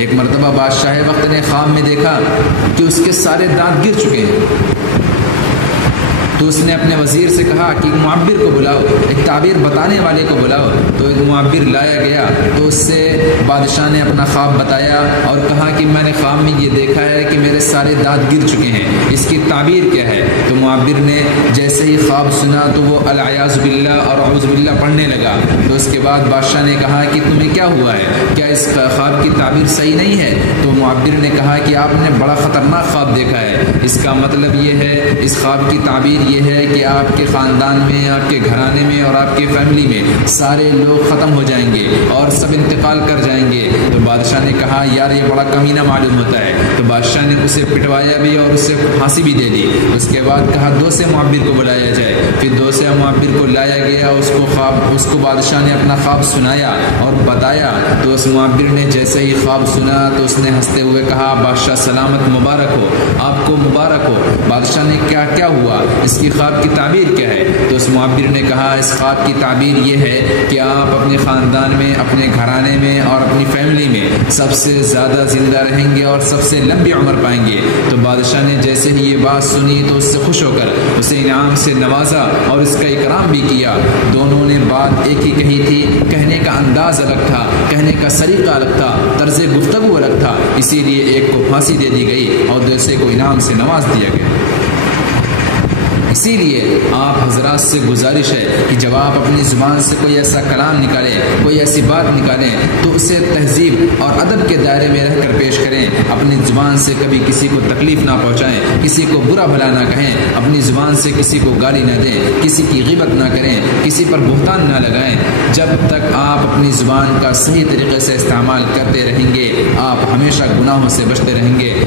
ایک مرتبہ بادشاہ وقت نے خواب میں دیکھا کہ اس کے سارے دانت گر چکے ہیں، تو اس نے اپنے وزیر سے کہا کہ ایک معبر کو بلاؤ، ایک تعبیر بتانے والے کو بلاؤ۔ تو ایک معبر لایا گیا، تو اس سے بادشاہ نے اپنا خواب بتایا اور کہا کہ میں نے خواب میں یہ دیکھا ہے کہ میرے سارے دانت گر چکے ہیں، اس کی تعبیر کیا ہے؟ تو معبر نے جیسے ہی خواب سنا تو وہ الیاذ باللہ اور اعوذ باللہ پڑھنے لگا۔ تو اس کے بعد بادشاہ نے کہا کہ تمہیں کیا ہوا ہے، کیا اس خواب کی تعبیر صحیح نہیں ہے؟ تو معبر نے کہا کہ آپ نے بڑا خطرناک خواب دیکھا ہے، اس کا مطلب یہ ہے، اس خواب کی تعبیر یہ ہے کہ آپ کے خاندان میں، آپ کے گھرانے میں اور آپ کی فیملی میں سارے لوگ ختم ہو جائیں گے اور سب انتقال کر جائیں گے۔ تو بادشاہ نے کہا یار یہ بڑا کمینہ معلوم ہوتا ہے۔ تو بادشاہ نے اسے پٹوایا بھی اور اسے پھانسی بھی دے دی۔ اس کے بعد کہا دوسرے معبر کو بلایا جائے، پھر دوسرے معبر کو لایا گیا، اس کو بادشاہ نے اپنا خواب سنایا اور بتایا۔ تو اس معبر نے جیسے ہی خواب سنا تو اس نے ہنستے ہوئے کہا بادشاہ سلامت، مبارک ہو، آپ کو مبارک ہو۔ بادشاہ نے کیا ہوا، اس کی خواب کی تعبیر کیا ہے؟ تو اس معبر نے کہا اس خواب کی تعبیر یہ ہے کہ آپ اپنے خاندان میں، اپنے گھرانے میں اور اپنی فیملی میں سب سے زیادہ زندہ رہیں گے اور سب سے لمبی عمر پائیں گے۔ تو بادشاہ نے جیسے ہی یہ بات سنی تو اس سے خوش ہو کر اسے انعام سے نوازا اور اس کا اکرام بھی کیا۔ دونوں نے بات ایک ہی کہی تھی، کہنے کا انداز الگ تھا، کہنے کا سلیقہ الگ تھا، طرز گفتگو الگ تھا، اسی لیے ایک کو پھانسی دے دی گئی اور دوسرے کو انعام سے نواز دیا گیا۔ اسی لیے آپ حضرات سے گزارش ہے کہ جب آپ اپنی زبان سے کوئی ایسا کلام نکالیں، کوئی ایسی بات نکالیں تو اسے تہذیب اور ادب کے دائرے میں رہ کر پیش کریں۔ اپنی زبان سے کبھی کسی کو تکلیف نہ پہنچائیں، کسی کو برا بھلا نہ کہیں، اپنی زبان سے کسی کو گالی نہ دیں، کسی کی غیبت نہ کریں، کسی پر بہتان نہ لگائیں۔ جب تک آپ اپنی زبان کا صحیح طریقے سے استعمال کرتے رہیں گے آپ ہمیشہ گناہوں سے بچتے رہیں گے۔